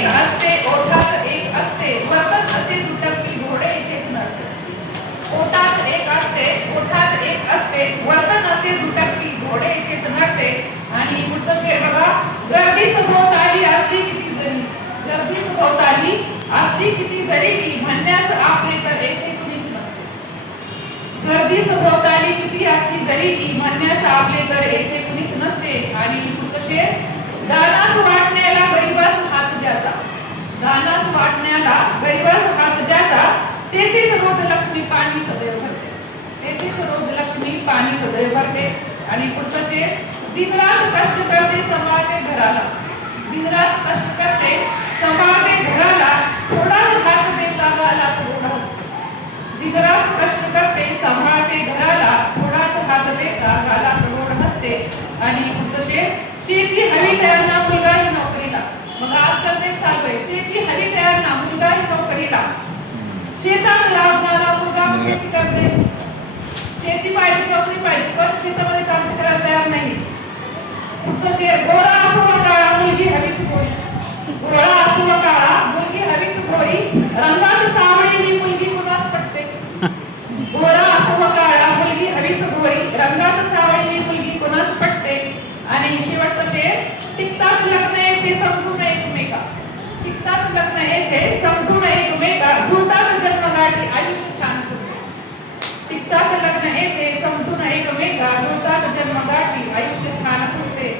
एक असते ओठात एक असते वर्तन असे दुटप्पी घोडे इथेच नडते. ओठात एक असते ओठात एक असते वर्तन असे दुटप्पी घोडे इथेच नडते. आणि पुढचं शेर बघा. गर्दी सभोवताली असली किती जरी गर्दी सभोवताली असली किती जरी म्हणण्यास आपले तर येथे कुणीच नसते. गर्दी सभोवताली किती असली जरी म्हणण्यास आपले तर येथे कुणीच नसते. आणि पुढचं शेर. दानास वाटण्याला गरीबास हात ज्याचा दानास वाटण्याला गरीबास हात ज्याचा तेथेच रोज लक्ष्मी पाणी सदैव भरते. तेथेच रोज लक्ष्मी पाणी सदैव भरते. आणि पुढचं शेर. दिनरात कष्ट करते सांभाळते घराला दिनरात कष्ट करते सांभाळते घराला थोडाच हात देता गाला थोडा हसते. दिनरात कष्ट करते सांभाळते घराला थोडाच हात देता गाला थोडा हसते. आणि पुढचं शेर. शेती हवी त्यांना मुलगाही नोकरीला. मग आजकाल ते चालू आहे. शेती हवी त्यांना मुलगाही नोकरीला. शेतात लावणारा मुलगा शेती करते. शेती पाहिजे नोकरी पाहिजे पण शेतामध्ये काम करायला तयार नाही. पुढचं शेर. गोरा असो व काळा मुलगी हवीच गोरी गोरा असो व काळा मुलगी हवीच गोरी रंगात सावळी ही मुलगी कुणास पटते. गोरा असो व काळा मुलगी हवीच गोरी रंगात सावळी ही मुलगी कुणास पटते. आणि शेवटचं शेर. टिकतात लग्न येथे समजून एकमेका टिकतात लग्न येथे समजून एकमेका झुलतात जन्मगाठी आयुष्य छान होते. टिकतात लग्न येथे समजून एकमेका झुलतात जन्मगाठी आयुष्य छान होते.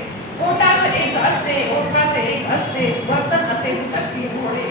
ओठात एक असते ओठात एक असते वर्तन असे दुटप्पी घोडे.